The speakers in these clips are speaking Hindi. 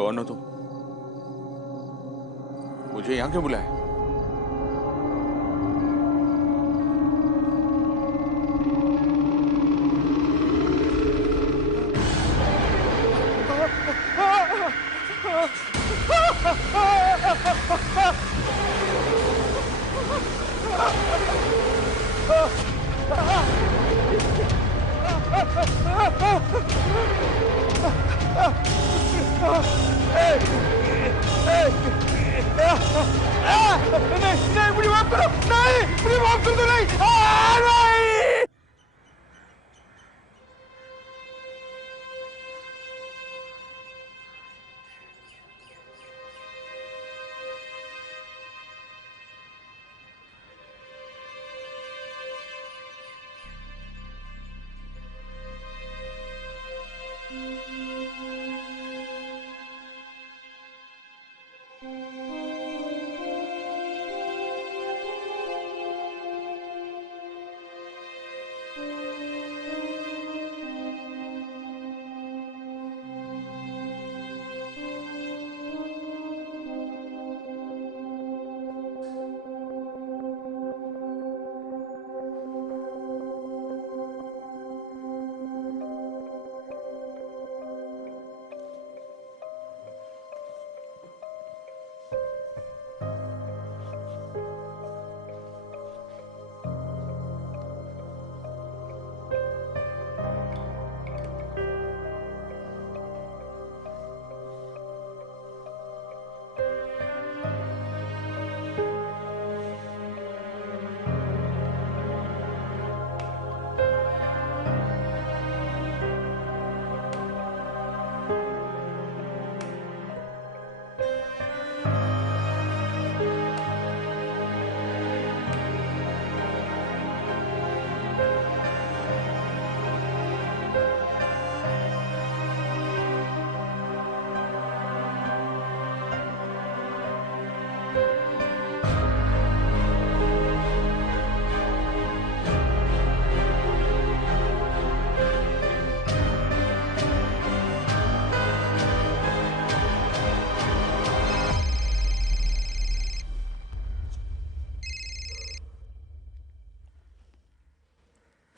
कौन हो तुम? मुझे यहाँ क्यों बुलाया? नहीं, मुझे माफ करो। नहीं, मुझे माफ कर दो। नहीं, नहीं।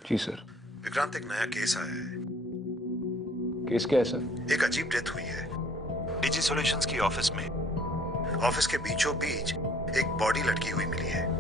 जी सर। विक्रांत, एक नया केस आया है। केस क्या है सर? एक अजीब डेथ हुई है डीजी सॉल्यूशंस की ऑफिस में। ऑफिस के बीचों बीच एक बॉडी लटकी हुई मिली है।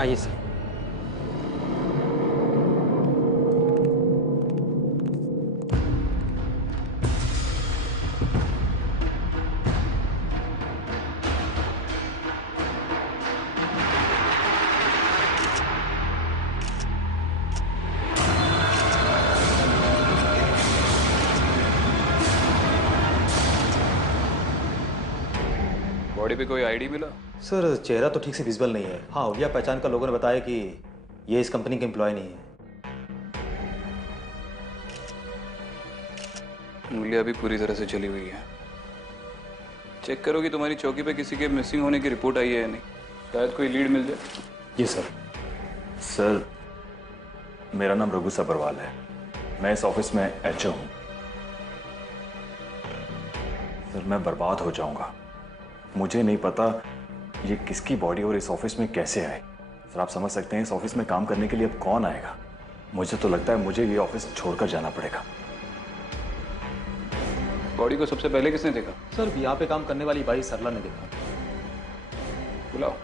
आइए सर। बॉडी पे कोई आईडी मिला? सर चेहरा तो ठीक से विजिबल नहीं है। हाँ, हुलिया पहचान का लोगों ने बताया कि ये इस कंपनी के एम्प्लॉय नहीं है। उंगलियां भी पूरी तरह से जली हुई है। चेक करो कि तुम्हारी चौकी पे किसी के मिसिंग होने की रिपोर्ट आई है या नहीं। शायद कोई लीड मिल जाए। जी सर। सर, मेरा नाम रघु सब्रवाल है। मैं इस ऑफिस में एचओ हूं। सर, मैं बर्बाद हो जाऊंगा। मुझे नहीं पता ये किसकी बॉडी और इस ऑफिस में कैसे आए। सर, आप समझ सकते हैं इस ऑफिस में काम करने के लिए अब कौन आएगा। मुझे तो लगता है मुझे ये ऑफिस छोड़कर जाना पड़ेगा। बॉडी को सबसे पहले किसने देखा? सर, यहाँ पे काम करने वाली बाई सरला ने देखा। बुलाओ।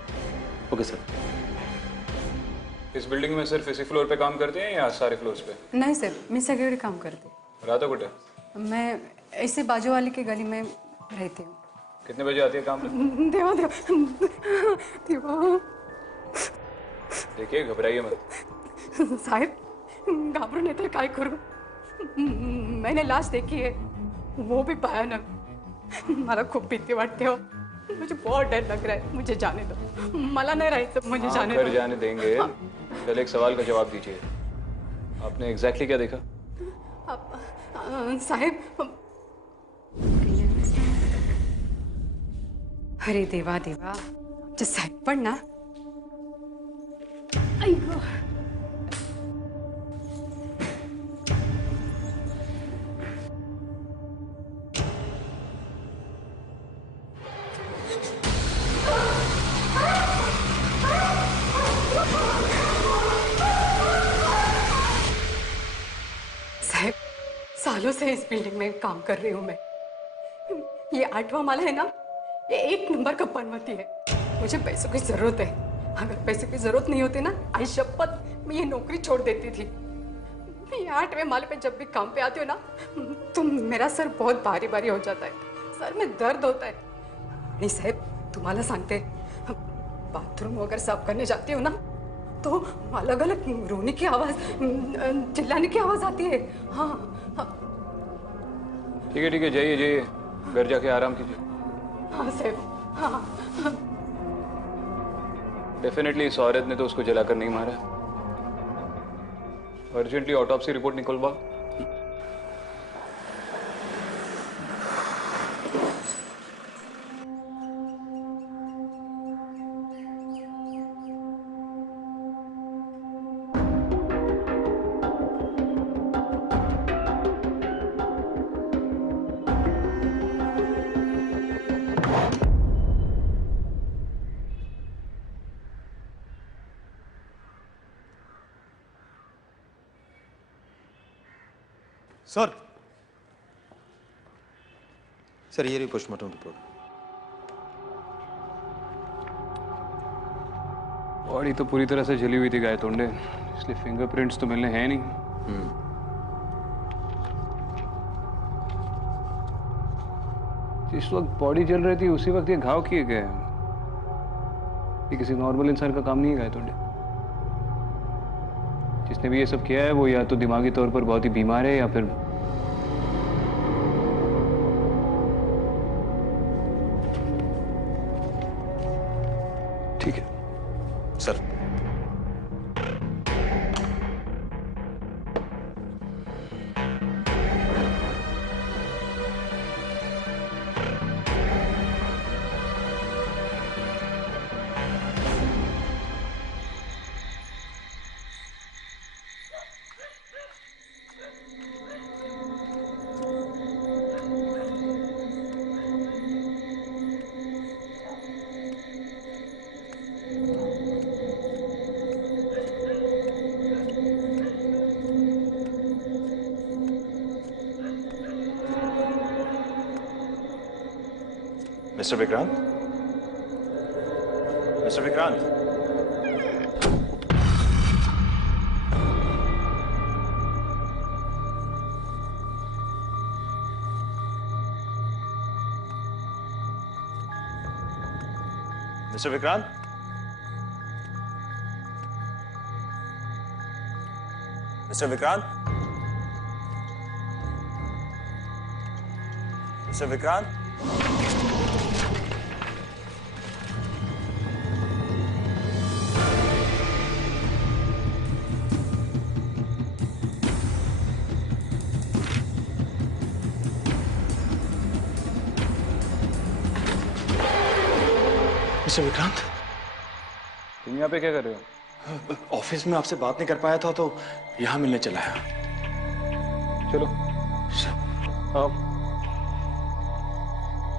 Okay sir. इस बिल्डिंग में सिर्फ इसी फ्लोर पे काम करते हैं या सारे फ्लोर्स पे? नाही सर, मी सगळीकडे काम करते. राधा कुठे? मैं ऐसे बाजू वाले की गली में रहती हूँ. कितने बजे आती है काम पे? देवा देवा देवा. देखिए घबराइए मत. साहेब घाबरून येतर काय करू. मैंने लाश देखी है, वो भी भयानक. मला खूप भीती वाटते हो. मुझे बहुत डर लग रहा है. मुझे जाने दो. मला नहीं राहायचं. मुझे जाने घर दो. जाने देंगे. पहले एक सवाल का जवाब दीजिए. आपने एग्जैक्टली क्या देखा? साहेब अरे देवा देवा, जे साहेब पण ना. अय्यो. साहब, सालों से इस बिल्डिंग में काम कर रही हूँ मैं. ये 8वां माला है ना, ये 1 नंबर का बनवती है. मुझे पैसों की जरूरत है. अगर पैसे की जरूरत नहीं होती ना, आई शपथ मैं ये नौकरी छोड़ देती थी. ये 8वें माले पे जब भी काम पे आती हो ना, तो मेरा सर बहुत भारी भारी हो जाता है. सर में दर्द होता है. नहीं साहब, तुम्हाला सांगते, बाथरूम वगैरह साफ करने जाती हो ना, तो अलग अलग रोने की आवाज, चिल्लाने की आवाज आती है. हाँ हाँ. ठीक है जाइए जाइए, घर जाके आराम कीजिए. हाँ साहब. हाँ. डेफिनेटली इस औरत ने तो उसको जलाकर नहीं मारा. अर्जेंटली ऑटोप्सी रिपोर्ट निकलवा. सर ये रही पोस्टमार्टम रिपोर्ट. बॉडी तो पूरी तरह से जली हुई थी गाय तोंडे, इसलिए फिंगरप्रिंट्स तो मिलने हैं नहीं. जिस वक्त बॉडी जल रही थी उसी वक्त ये घाव किए गए. ये किसी नॉर्मल इंसान का काम नहीं है गाय तोंडे. जिसने भी ये सब किया है वो या तो दिमागी तौर पर बहुत ही बीमार है या फिर ठीक है. Sir mister Vikrant, mister Vikrant, mister Vikrant, mister Vikrant, mister Vikrant. Mister Vikrant, तुम यहाँ पे क्या कर रहे हो? ऑफिस में आपसे बात नहीं कर पाया था तो यहाँ मिलने चला है. चलो आओ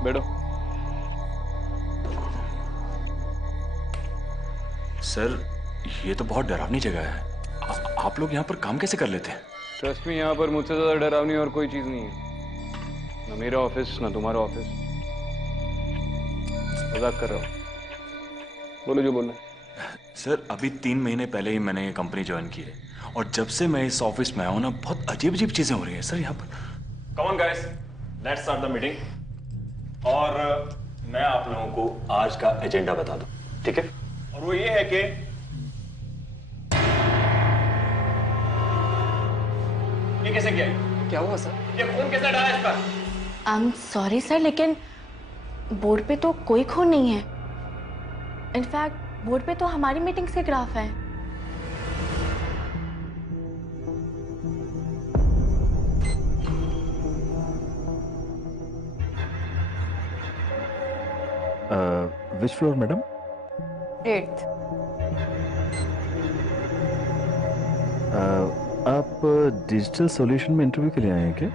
बैठो. सर ये तो बहुत डरावनी जगह है. आप लोग यहाँ पर काम कैसे कर लेते हैं? ट्रस्ट में यहाँ पर मुझसे ज्यादा डरावनी और कोई चीज नहीं है. ना मेरा ऑफिस ना तुम्हारा ऑफिस. मजाक कर रहा हूँ. बोलो जो बोलना है. सर अभी 3 महीने पहले ही मैंने ये कंपनी ज्वाइन की है और जब से मैं इस ऑफिस में आया हूं ना बहुत अजीब अजीब चीजें हो रही हैं सर यहाँ पर। Come on guys, let's start the meeting. और मैं आप लोगों को आज का एजेंडा बता दूं, ठीक है? और वो ये है कि ये कैसे किया? क्या हुआ सर? ये खून कैसे डाला इस पर? आई एम सॉरी सर, लेकिन बोर्ड पे तो कोई खून नहीं है। इनफैक्ट बोर्ड पे तो हमारी मीटिंग्स के ग्राफ हैं। विच फ्लोर मैडम? 8th। आप डिजिटल सॉल्यूशन में इंटरव्यू के लिए आए हैं क्या?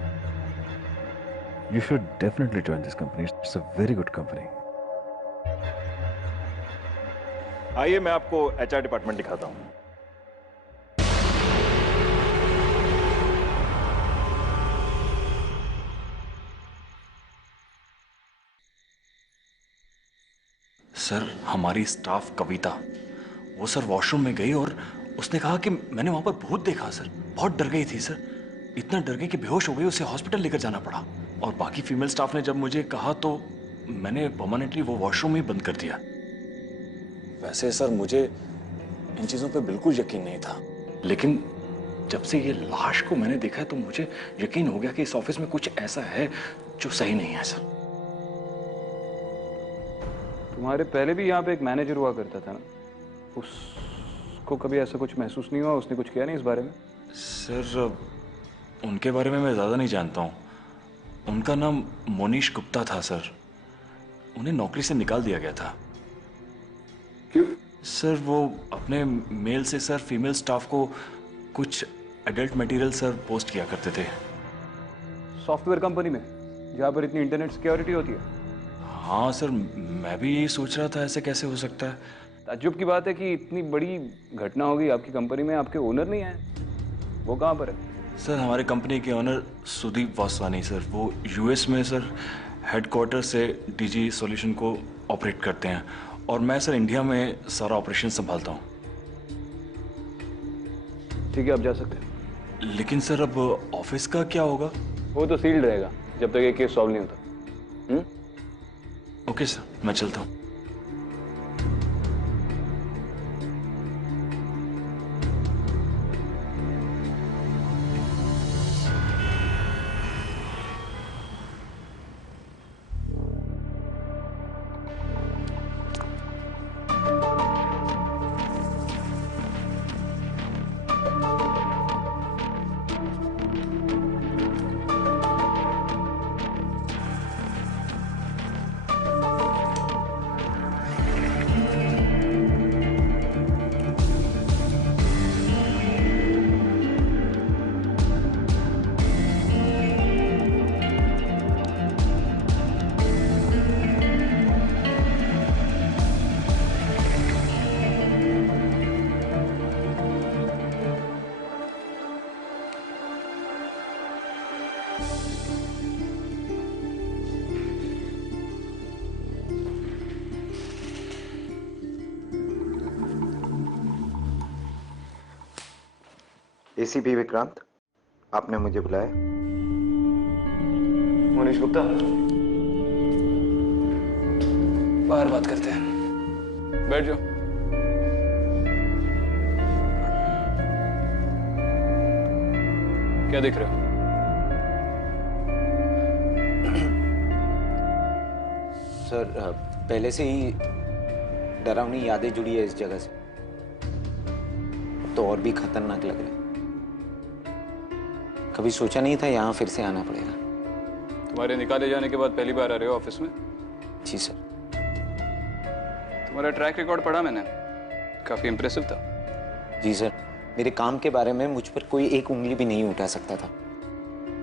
You should definitely join this company, it's a very good company. आइए मैं आपको एचआर डिपार्टमेंट दिखाता हूं। सर हमारी स्टाफ कविता, वो सर वॉशरूम में गई और उसने कहा कि मैंने वहां पर भूत देखा। सर बहुत डर गई थी सर, इतना डर गई कि बेहोश हो गई, उसे हॉस्पिटल लेकर जाना पड़ा। और बाकी फीमेल स्टाफ ने जब मुझे कहा तो मैंने परमानेंटली वो वॉशरूम ही बंद कर दिया। वैसे सर मुझे इन चीजों पे बिल्कुल यकीन नहीं था, लेकिन जब से ये लाश को मैंने देखा है तो मुझे यकीन हो गया कि इस ऑफिस में कुछ ऐसा है जो सही नहीं है। सर तुम्हारे पहले भी यहाँ पे एक मैनेजर हुआ करता था ना, उसको कभी ऐसा कुछ महसूस नहीं हुआ? उसने कुछ किया नहीं इस बारे में? सर उनके बारे में मैं ज़्यादा नहीं जानता हूँ। उनका नाम मोनीश गुप्ता था सर, उन्हें नौकरी से निकाल दिया गया था। क्यों? सर वो अपने मेल से सर फीमेल स्टाफ को कुछ एडल्ट मटेरियल सर पोस्ट किया करते थे। सॉफ्टवेयर कंपनी में जहाँ पर इतनी इंटरनेट सिक्योरिटी होती है? हाँ सर, मैं भी यही सोच रहा था ऐसे कैसे हो सकता है। ताज्जुब की बात है कि इतनी बड़ी घटना होगी आपकी कंपनी में, आपके ओनर नहीं आए, वो कहाँ पर है? सर हमारे कंपनी के ओनर सुदीप वासवानी सर, वो यूएस में सर हेडक्वार्टर से डीजी सॉल्यूशन को ऑपरेट करते हैं और मैं सर इंडिया में सारा ऑपरेशन संभालता हूँ। ठीक है, आप जा सकते हैं। लेकिन सर अब ऑफिस का क्या होगा? वो तो सील्ड रहेगा जब तक ये केस सॉल्व नहीं होता। ओके सर, मैं चलता हूँ। एसीपी विक्रांत, आपने मुझे बुलाया? मोनीश गुप्ता, बाहर बात करते हैं, बैठ जाओ। क्या देख रहे हो? सर पहले से ही डरावनी यादें जुड़ी है इस जगह से, तो और भी खतरनाक लग रहा है। कभी सोचा नहीं था यहाँ फिर से आना पड़ेगा। तुम्हारे निकाले जाने के बाद पहली बार आ रहे हो ऑफिस में? जी सर। तुम्हारा ट्रैक रिकॉर्ड पढ़ा मैंने, काफी इंप्रेसिव था। जी सर, मेरे काम के बारे में मुझ पर कोई एक उंगली भी नहीं उठा सकता था।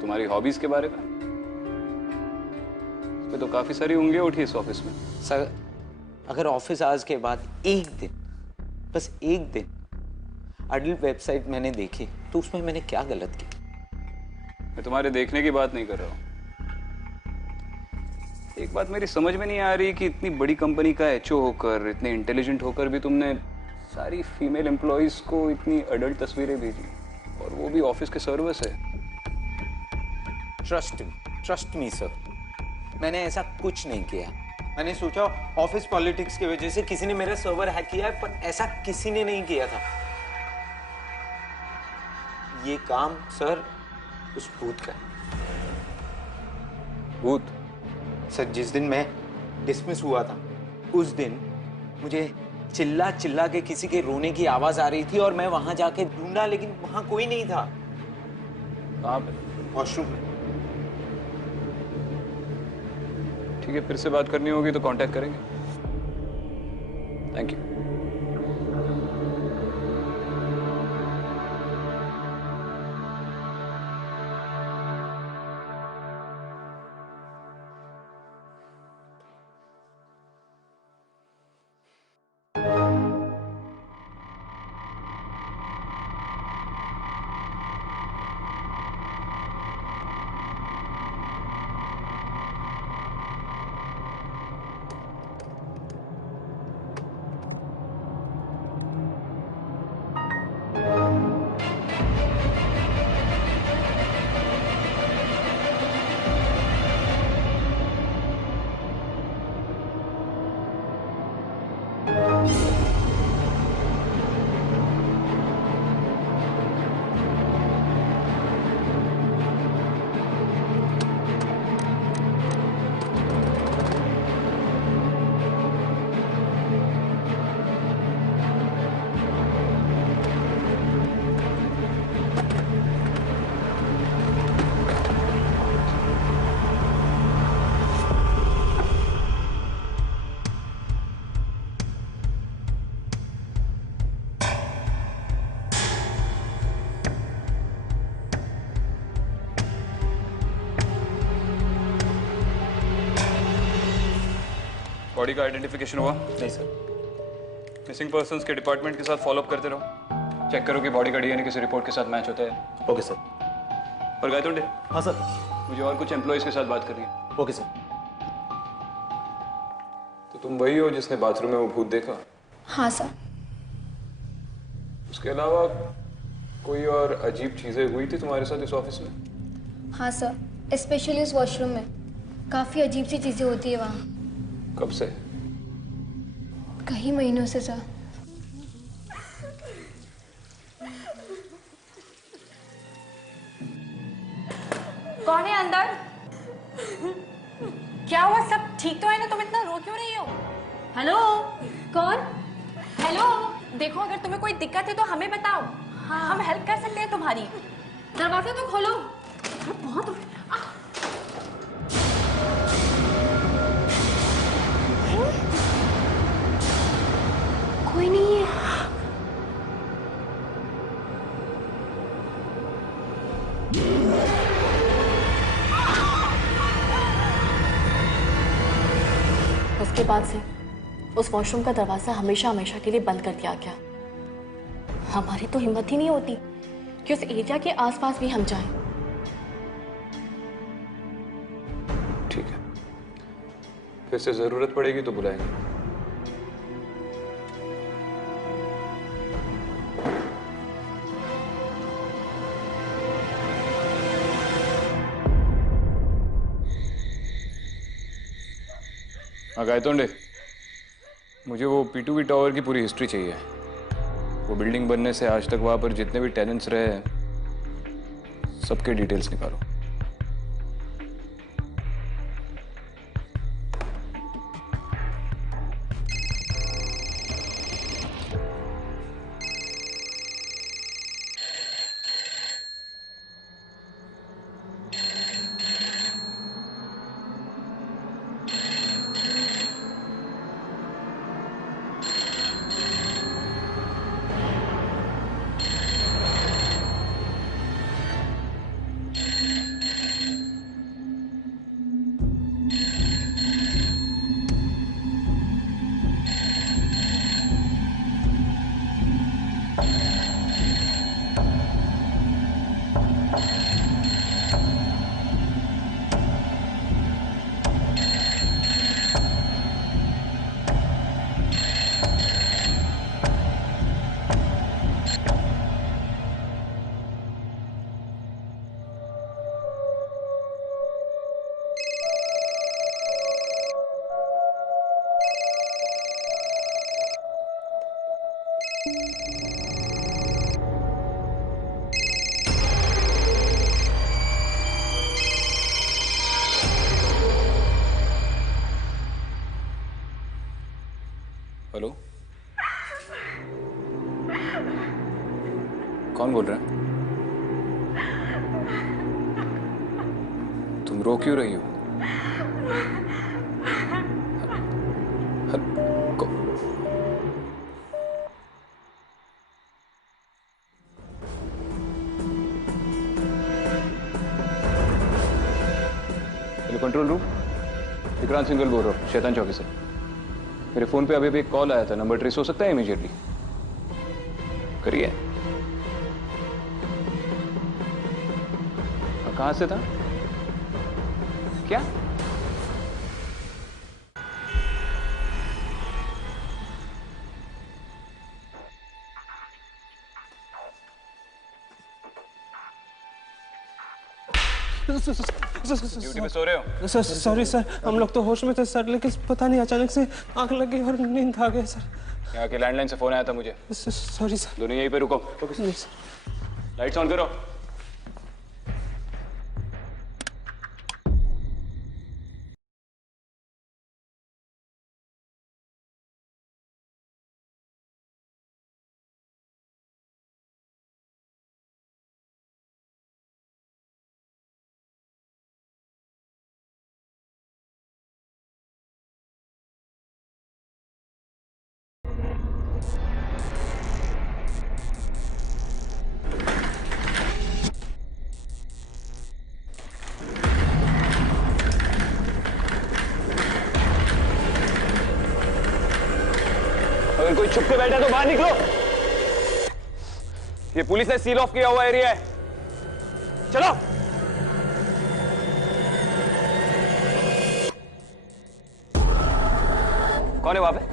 तुम्हारी हॉबीज के बारे में? इस पे तो काफी सारी उंगलियां उठी इस ऑफिस में। सर अगर ऑफिस आवर्स के बाद एक दिन, बस एक दिन अडल्ट वेबसाइट मैंने देखी तो उसमें मैंने क्या गलत किया? मैं तुम्हारे देखने की बात नहीं कर रहा हूं। एक बात मेरी समझ में नहीं आ रही कि इतनी बड़ी कंपनी का एचओ होकर, इतने इंटेलिजेंट होकर भी तुमने सारी फीमेल एम्प्लॉयज को इतनी अडल्ट तस्वीरें भेजी, और वो भी ऑफिस के सर्वर से। ट्रस्ट मी सर, मैंने ऐसा कुछ नहीं किया। मैंने सोचा ऑफिस पॉलिटिक्स की वजह से किसी ने मेरा सर्वर हैक किया है, पर ऐसा किसी ने नहीं किया था। ये काम सर उस भूत का है। भूत? सर जिस दिन मैं डिसमिस हुआ था उस दिन मुझे चिल्ला चिल्ला के किसी के रोने की आवाज आ रही थी, और मैं वहां जाके ढूंढा, लेकिन वहां कोई नहीं था। कहाँ पे? वॉशरूम में। ठीक है, फिर से बात करनी होगी तो कांटेक्ट करेंगे। Thank you. बॉडी का आइडेंटिफिकेशन हुआ? नहीं सर। मिसिंग पर्संस के डिपार्टमेंट के साथ फॉलोअप करते रहो। चेक करो कि बॉडी का डीएनए किसी रिपोर्ट के साथ मैच होता है। Okay sir. और गायतोंडे? हाँ सर। मुझे और कुछ एम्प्लॉयज के साथ बात करनी है। Okay sir. तो तुम वही हो जिसने बाथरूम में वो भूत देखा? हाँ सर। उसके अलावा कोई और अजीब चीजें हुई थी तुम्हारे साथ इस ऑफिस में? हाँ सर, स्पेशली उस वॉशरूम में काफ़ी अजीब सी चीज़ें होती है वहाँ। कब से? कई महीनों से सर। कौन है अंदर? क्या हुआ? सब ठीक तो है ना? तुम इतना रो क्यों रही हो? हेलो? कौन? हेलो? देखो, अगर तुम्हें कोई दिक्कत है तो हमें बताओ। हाँ, हम हेल्प कर सकते हैं तुम्हारी। दरवाजा तो खोलो। बहुत कोई नहीं है। उसके बाद से उस वॉशरूम का दरवाजा हमेशा हमेशा के लिए बंद कर दिया गया। हमारी तो हिम्मत ही नहीं होती कि उस एरिया के आसपास भी हम जाएं। ठीक है, फिर से जरूरत पड़ेगी तो बुलाएंगे। हाँ गायतोंडे, मुझे वो P2V टावर की पूरी हिस्ट्री चाहिए। वो बिल्डिंग बनने से आज तक वहाँ पर जितने भी टेनेंट्स रहे हैं, सबके डिटेल्स निकालो। कौन बोल रहा है? तुम रो क्यों रही हो? Hello control room, Vikrant Singhal बोल रहा हूँ, शैतान चौकी से। मेरे फोन पे अभी एक कॉल आया था, नंबर ट्रेस हो सकता है इमीडिएटली? करिए। कहां से था? क्या? ड्यूटी पे सो रहे हो? सर सॉरी सर, हम लोग तो होश में थे सर, लेकिन पता नहीं अचानक से आंख लग गई और नींद आ गई सर। यहाँ के लैंडलाइन से फोन आया था मुझे। Sorry sir. दोनों यहीं पे रुको। लाइट्स ऑन करो। अगर कोई छुप के बैठा है तो बाहर निकलो। ये पुलिस ने सील ऑफ किया हुआ एरिया है। चलो। कौन है वहां पे?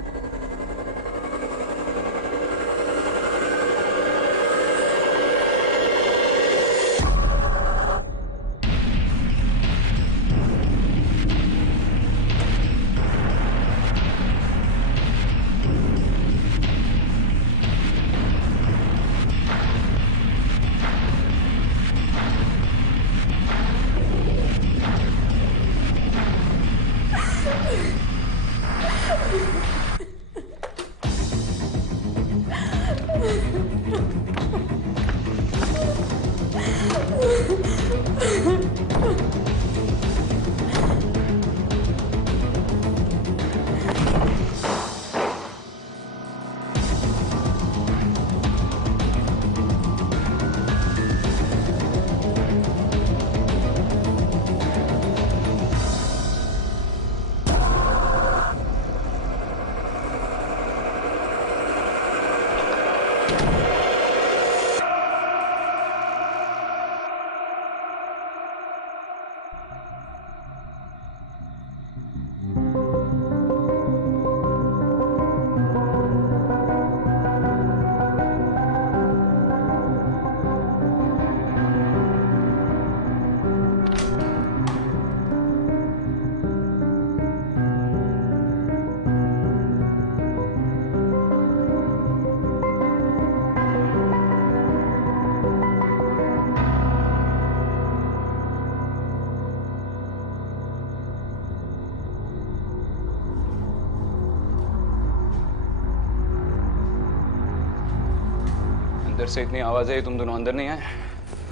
अंदर से इतनी आवाज है, तुम दोनों अंदर नहीं आए?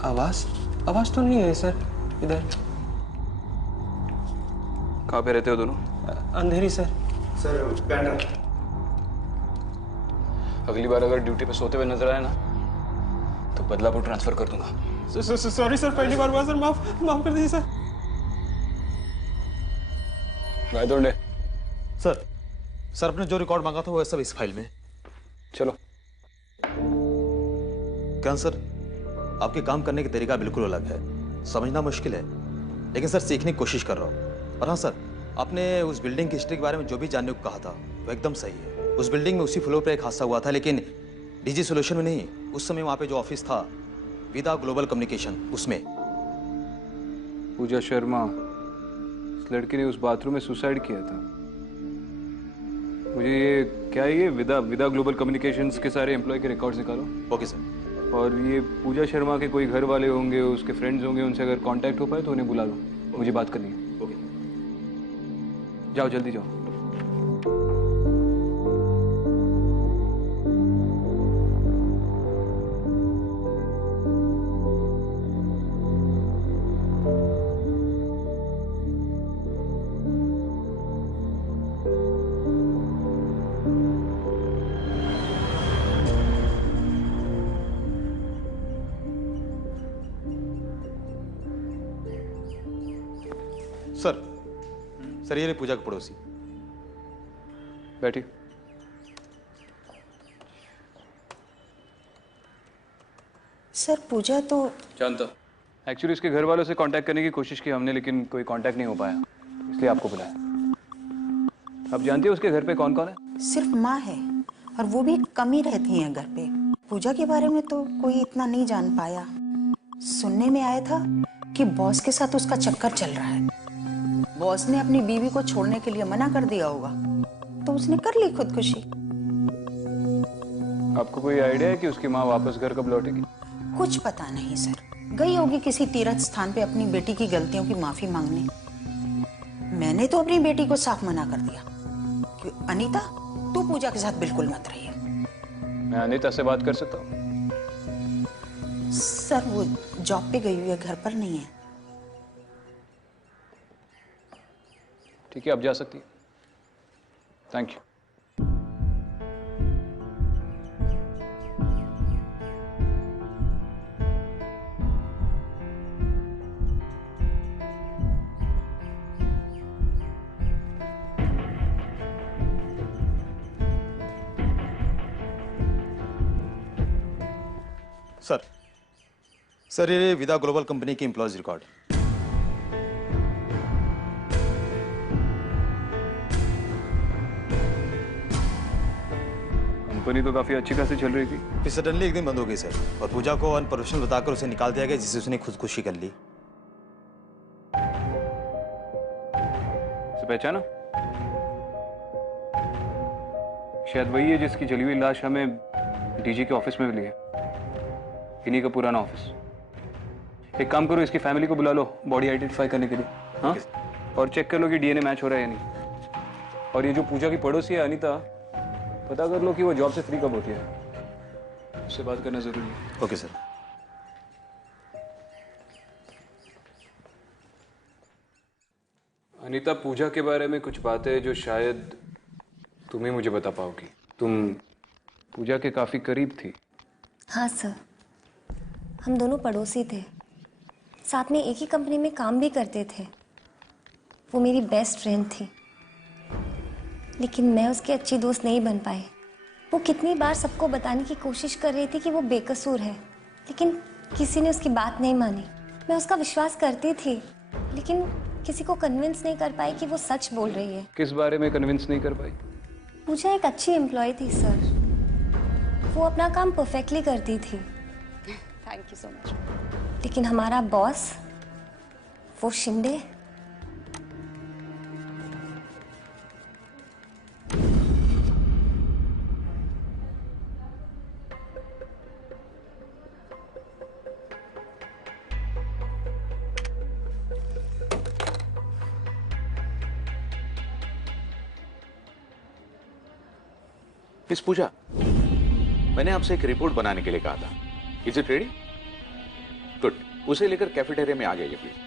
आवाज तो नहीं है सर। इधर। कहाँ पे रहते हो दोनों? अंधेरी सर। सर बैंड्रा। अगली बार अगर ड्यूटी पे सोते हुए नजर आए ना तो बदलापुर ट्रांसफर कर दूंगा। सॉरी सर, पहली बार हुआ सर, माफ कर दीजिए सर। गायतोंडे। सर आपने जो रिकॉर्ड मांगा था वो सब इस फाइल में। चलो। क्या सर, आपके काम करने का तरीका बिल्कुल अलग है, समझना मुश्किल है, लेकिन सर सीखने की कोशिश कर रहा हूँ। और हाँ सर, आपने उस बिल्डिंग की हिस्ट्री के बारे में जो भी जानने को कहा था वो एकदम सही है। उस बिल्डिंग में उसी फ्लोर पे एक हादसा हुआ था, लेकिन डीजी सॉल्यूशन में नहीं। उस समय वहाँ पे जो ऑफिस था विदा ग्लोबल कम्युनिकेशन, उसमें। पूजा शर्मा, इस लड़की ने उस बाथरूम में सुसाइड किया था। मुझे ये क्या है, ये विदा ग्लोबल कम्युनिकेशंस के सारे एम्प्लॉय के रिकॉर्ड्स निकालो। Okay sir. और ये पूजा शर्मा के कोई घर वाले होंगे, उसके फ्रेंड्स होंगे, उनसे अगर कांटेक्ट हो पाए तो उन्हें बुला लो, मुझे बात करनी है। ओके। जाओ जल्दी जाओ। सर ये रही पूजा के पड़ोसी। बैठिए। सर पूजा तो जानता। एक्चुअली उसके घर वालों से कांटेक्ट करने की कोशिश की हमने, लेकिन कोई कांटेक्ट नहीं हो पाया, इसलिए आपको बुलाया। आप जानती हो उसके घर पे कौन कौन है? सिर्फ माँ है, और वो भी कम ही रहती हैं घर पे। पूजा के बारे में तो कोई इतना नहीं जान पाया। सुनने में आया था कि बॉस के साथ उसका चक्कर चल रहा है। बॉस ने अपनी बीवी को छोड़ने के लिए मना कर दिया होगा, तो उसने कर ली खुदकुशी। आपको कोई आइडिया है कि उसकी माँ वापस घर कब लौटेगी? कुछ पता नहीं सर, गई होगी किसी तीर्थ स्थान पे अपनी बेटी की गलतियों की माफी मांगने। मैंने तो अपनी बेटी को साफ मना कर दिया कि अनीता तू पूजा के साथ बिल्कुल मत रहिए। मैं अनीता से बात कर सकता हूँ? सर वो जॉब पे गई हुई है, घर पर नहीं है। ठीक है, आप जा सकती हैं। Thank you. सर ये विदा ग्लोबल कंपनी की एम्प्लॉयज रिकॉर्ड। कंपनी तो काफी अच्छी खासी चल रही थी, फिर सडनली एक दिन बंद हो गई सर, और पूजा को अनप्रोफेशनल बताकर उसे निकाल दिया गया, जिससे उसने खुदकुशी कर ली। उसे पहचाना? शायद वही है जिसकी जली हुई लाश हमें डीजी के ऑफिस में मिली है। इन्हीं का पुराना ऑफिस। एक काम करो, इसकी फैमिली को बुला लो बॉडी आइडेंटिफाई करने के लिए। हाँ, और चेक कर लो कि डीएनए मैच हो रहा है या नहीं। और ये जो पूजा की पड़ोसी है अनीता, पता कर लो कि वो जॉब से फ्री कब होती है। उससे बात करना जरूरी है। Okay sir. अनीता, पूजा के बारे में कुछ बातें जो शायद तुम ही मुझे बता पाओगी। तुम पूजा के काफी करीब थी। हाँ सर, हम दोनों पड़ोसी थे, साथ में एक ही कंपनी में काम भी करते थे। वो मेरी बेस्ट फ्रेंड थी, लेकिन मैं उसकी अच्छी दोस्त नहीं बन पाई। वो कितनी बार सबको बताने की कोशिश कर रही थी कि वो बेकसूर है, लेकिन किसी ने उसकी बात नहीं मानी। मैं उसका विश्वास करती थी, लेकिन किसी को कन्विंस नहीं कर पाई कि वो सच बोल रही है। किस बारे में कन्विंस नहीं कर पाई? पूजा एक अच्छी एम्प्लॉय थी सर, वो अपना काम परफेक्टली करती थी। Thank you so much. लेकिन हमारा बॉस, वो शिंदे, मिस पूजा, मैंने आपसे एक रिपोर्ट बनाने के लिए कहा था। Is it ready? गुड, उसे लेकर कैफेटेरिया में आ जाइए प्लीज।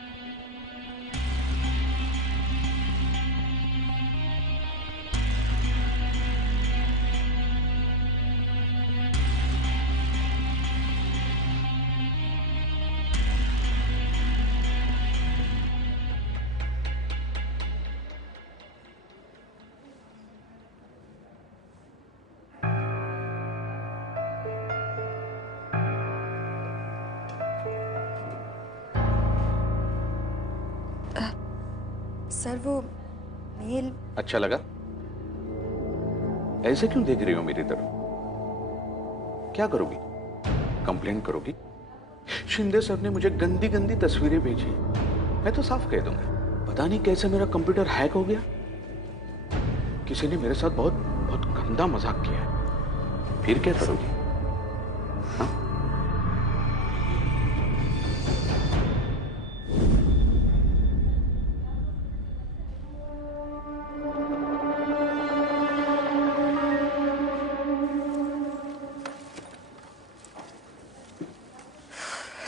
सर वो मेल। अच्छा लगा? ऐसे क्यों देख रही हो मेरी तरफ? क्या करोगी? कंप्लेंट करोगी? शिंदे सर ने मुझे गंदी गंदी तस्वीरें भेजी, मैं तो साफ कह दूंगा। पता नहीं कैसे मेरा कंप्यूटर हैक हो गया। किसी ने मेरे साथ बहुत बहुत गंदा मजाक किया है। फिर क्या करोगी?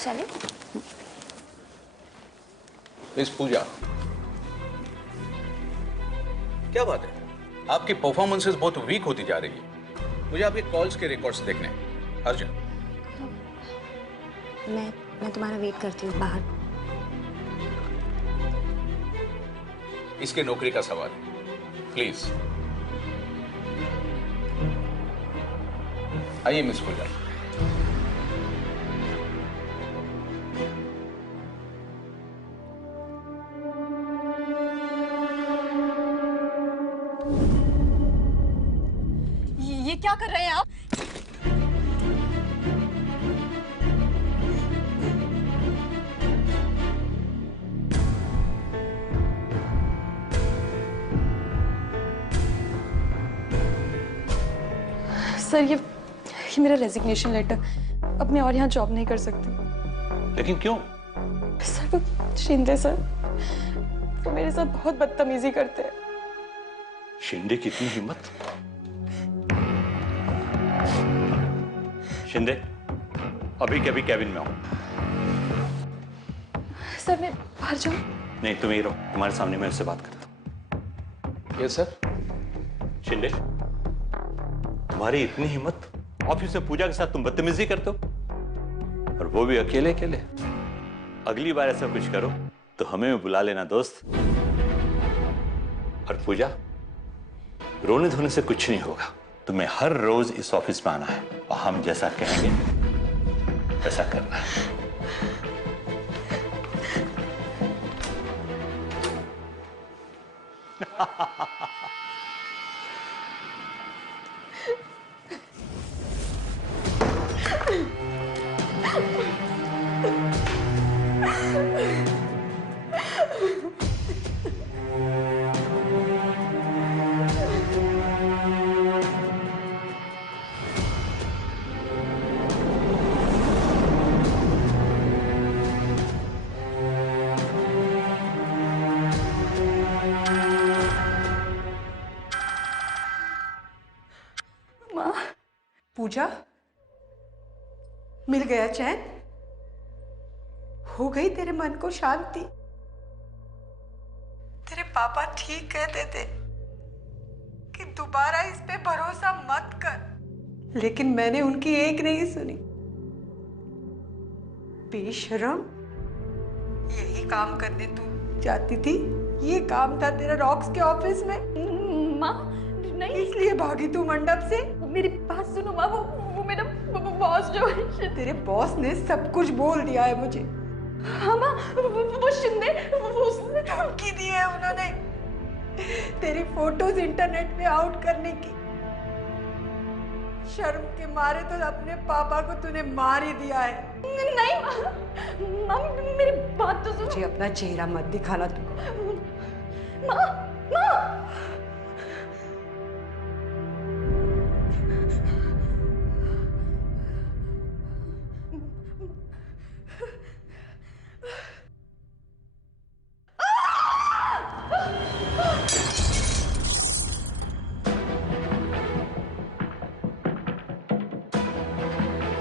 चले? मिस पूजा, क्या बात है? आपकी परफॉर्मेंसेस बहुत वीक होती जा रही है। मुझे आपके कॉल्स के रिकॉर्ड्स देखने हैं। अर्जुन, मैं तुम्हारा वेट करती हूँ बाहर। इसके नौकरी का सवाल है। प्लीज आइए मिस पूजा। ये क्या कर रहे हैं आप? सर ये मेरा रेजिग्नेशन लेटर। अब मैं और यहाँ जॉब नहीं कर सकती। लेकिन क्यों? सर वो शिंदे सर, वो मेरे साथ बहुत बदतमीजी करते हैं। शिंदे की इतनी हिम्मत? शिंदे अभी के अभी कैबिन में हूं। सर मैं बाहर जाऊं? नहीं तुम ही रहो, तुम्हारे सामने मैं उससे बात करता हूं। Yes sir. शिंदे तुम्हारी इतनी हिम्मत, ऑफिस में पूजा के साथ तुम बदतमीजी करते हो और वो भी अकेले अकेले। अगली बार ऐसा कुछ करो तो हमें भी बुला लेना दोस्त। और पूजा रोने धोने से कुछ नहीं होगा, तुम्हें हर रोज इस ऑफिस में आना है और हम जैसा कहेंगे वैसा करना है। पूजा, मिल गया चैन? हो गई तेरे मन को शांति? तेरे पापा ठीक कहते थे कि दोबारा इस पे भरोसा मत कर, लेकिन मैंने उनकी एक नहीं सुनी। बेशरम, यही काम करने तू जाती थी? ये काम था तेरा रॉक्स के ऑफिस में? माँ नहीं, इसलिए भागी तू मंडप से? मेरी बात सुनो माँ, वो मेरा बॉस जो है। तेरे बॉस ने सब कुछ बोल दिया है मुझे। हाँ माँ, वो शिंदे, उसने धमकी दी है उन्होंने तेरी फोटोज इंटरनेट में आउट करने की। शर्म के मारे तो अपने पापा को तूने मार ही दिया है। नहीं माँ, मेरी बात तो सुनो। मुझे अपना चेहरा मत दिखाना तू। माँ, माँ।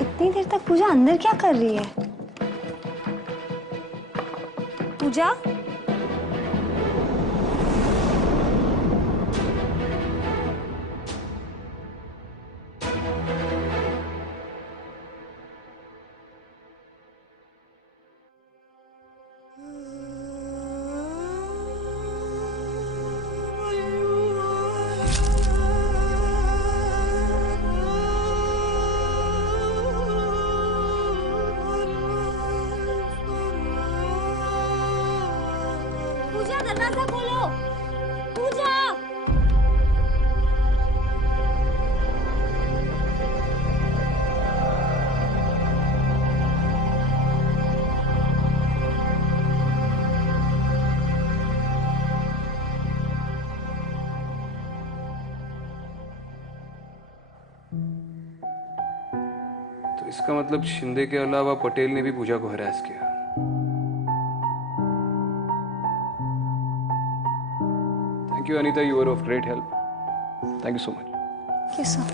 इतनी देर तक पूजा अंदर क्या कर रही है? पूजा? पूजा दरवाजा खोलो। पूजा। तो इसका मतलब शिंदे के अलावा पटेल ने भी पूजा को हरास किया। Thank you, Anita. You were of great help. Thank you so much. Thank you, sir.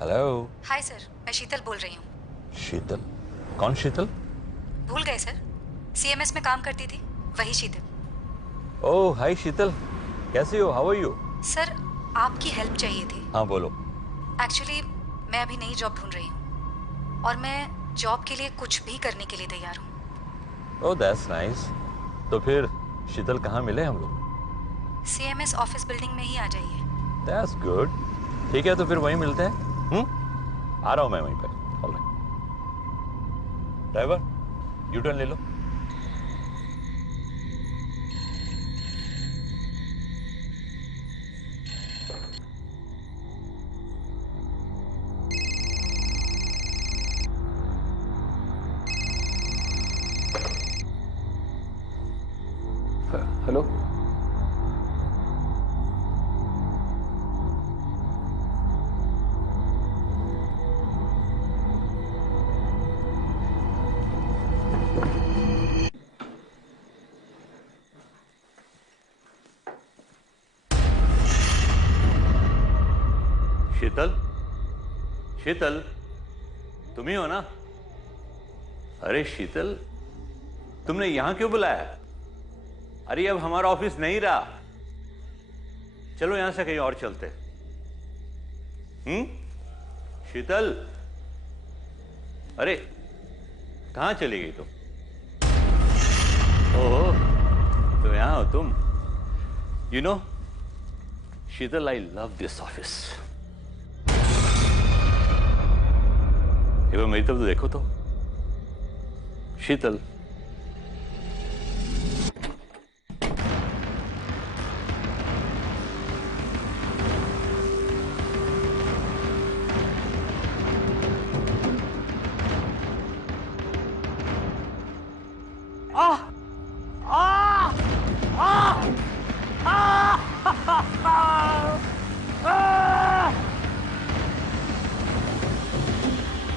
Hello. Hi sir, मैं शीतल बोल रही हूँ। शीतल? कौन शीतल? भूल गए सर, सीएमएस में काम करती थी, वही शीतल। ओह हाय शीतल, कैसी हो? How are you? सर आपकी हेल्प चाहिए थी। हाँ बोलो। एक्चुअली मैं अभी नई जॉब ढूंढ रही हूँ और मैं जॉब के लिए कुछ भी करने के लिए तैयार हूँ। Oh that's nice. तो फिर शीतल कहाँ मिले हम लोग? सीएमएस ऑफिस बिल्डिंग में ही आ जाइए। That's good. ठीक है तो फिर वहीं मिलते हैं। आ रहा हूँ मैं वहीं पर। ऑलराइट। ड्राइवर यू टर्न ले लो। हेलो। शीतल, शीतल तुम ही हो ना? अरे शीतल, तुमने यहां क्यों बुलाया? अरे अब हमारा ऑफिस नहीं रहा, चलो यहां से कहीं और चलते। शीतल, अरे कहां चली गई तुम? ओह तो यहां हो तुम। You know Sheetal, I love this office. एक बार मेरी तरफ तो देखो तो। शीतल,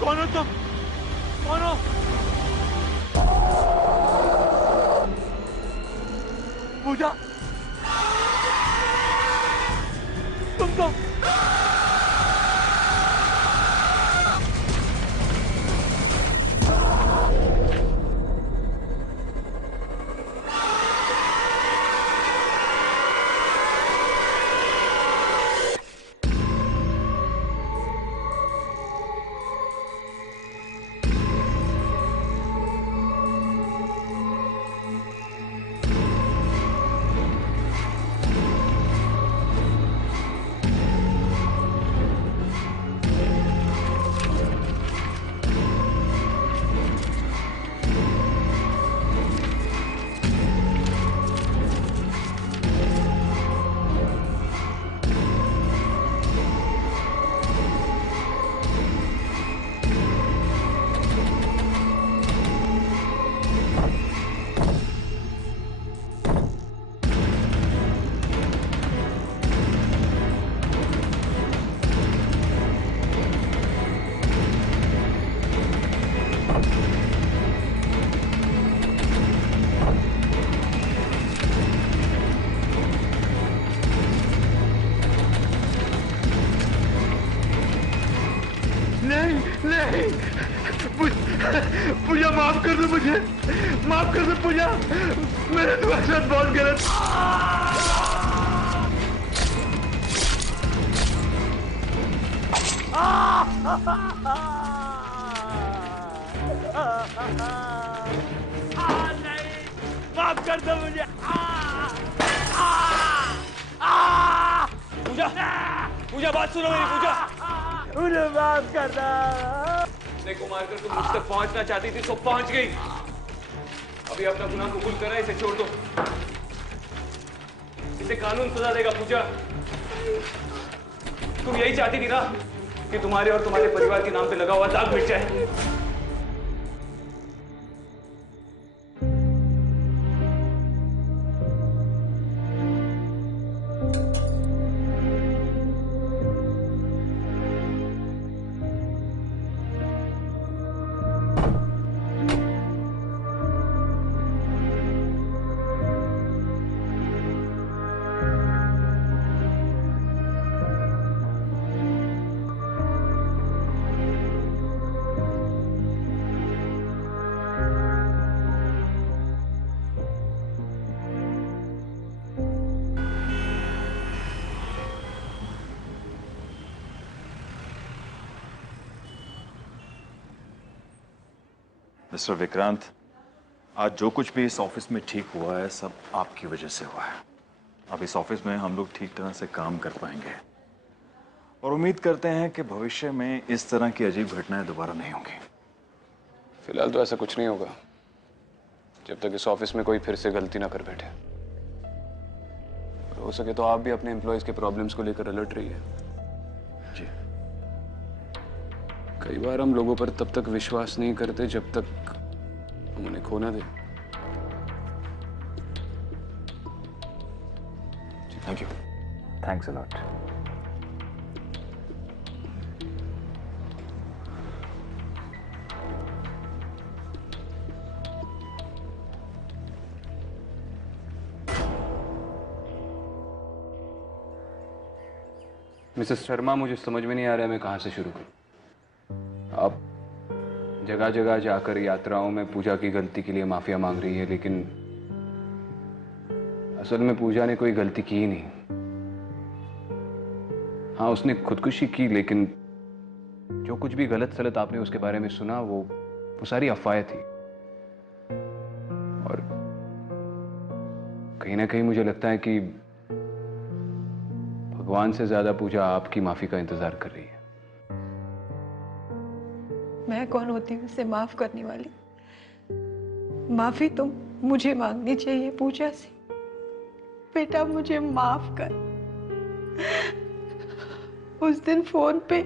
कौन हो तुम? कौन हो? पूजा, तुम तो नहीं, पूजा माफ कर दो मुझे, माफ कर दो पूजा, मैंने तुम्हारे साथ बहुत गलत। नहीं, माफ कर दो मुझे। पूजा, पूजा बात सुनो मेरी। पूजा मुझे माफ करना। अपने को मारकर तुम मुझ तक पहुंचना चाहती थी, सो पहुंच गई। अभी अपना गुनाह कबूल करा, इसे छोड़ दो। इसे कानून सजा देगा। पूजा, तुम यही चाहती थी ना कि तुम्हारे और तुम्हारे परिवार के नाम पे लगा हुआ दाग मिट जाए। मिस्टर विक्रांत, आज जो कुछ भी इस ऑफिस में ठीक हुआ है सब आपकी वजह से हुआ है। अब इस ऑफिस में हम लोग ठीक तरह से काम कर पाएंगे और उम्मीद करते हैं कि भविष्य में इस तरह की अजीब घटनाएं दोबारा नहीं होंगी। फिलहाल तो ऐसा कुछ नहीं होगा जब तक इस ऑफिस में कोई फिर से गलती ना कर बैठे। हो सके तो आप भी अपने एम्प्लॉयज के प्रॉब्लम्स को लेकर अलर्ट रहिए। जी। कई बार हम लोगों पर तब तक विश्वास नहीं करते जब तक हम उन्हें खो ना दें। Thank you. Thanks a lot. Mrs Sharma, मुझे समझ में नहीं आ रहा है मैं कहाँ से शुरू करूं। आप जगह जगह जाकर यात्राओं में पूजा की गलती के लिए माफिया मांग रही है, लेकिन असल में पूजा ने कोई गलती की ही नहीं। हाँ, उसने खुदकुशी की, लेकिन जो कुछ भी गलत सलत आपने उसके बारे में सुना वो सारी अफवाहें थी। और कहीं ना कहीं मुझे लगता है कि भगवान से ज्यादा पूजा आपकी माफी का इंतजार कर रही है। मैं कौन होती हूँ उसे माफ करने वाली? माफी तो मुझे मांगनी चाहिए पूजा से। बेटा मुझे माफ कर। उस दिन फोन पे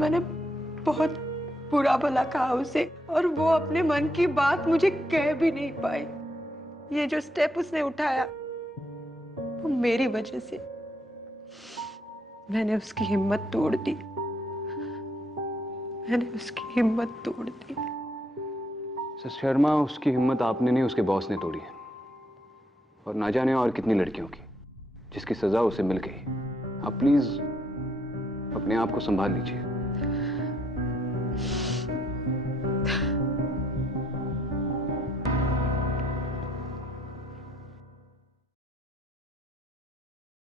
मैंने बहुत बुरा भला कहा उसे और वो अपने मन की बात मुझे कह भी नहीं पाई। ये जो स्टेप उसने उठाया वो मेरी वजह से। मैंने उसकी हिम्मत तोड़ दी। मैंने उसकी हिम्मत तोड़ दी। मिसेस शर्मा, उसकी हिम्मत आपने नहीं, उसके बॉस ने तोड़ी है। और ना जाने और कितनी लड़कियों की जिसकी सजा उसे मिल गई। आप प्लीज अपने आप को संभाल लीजिए।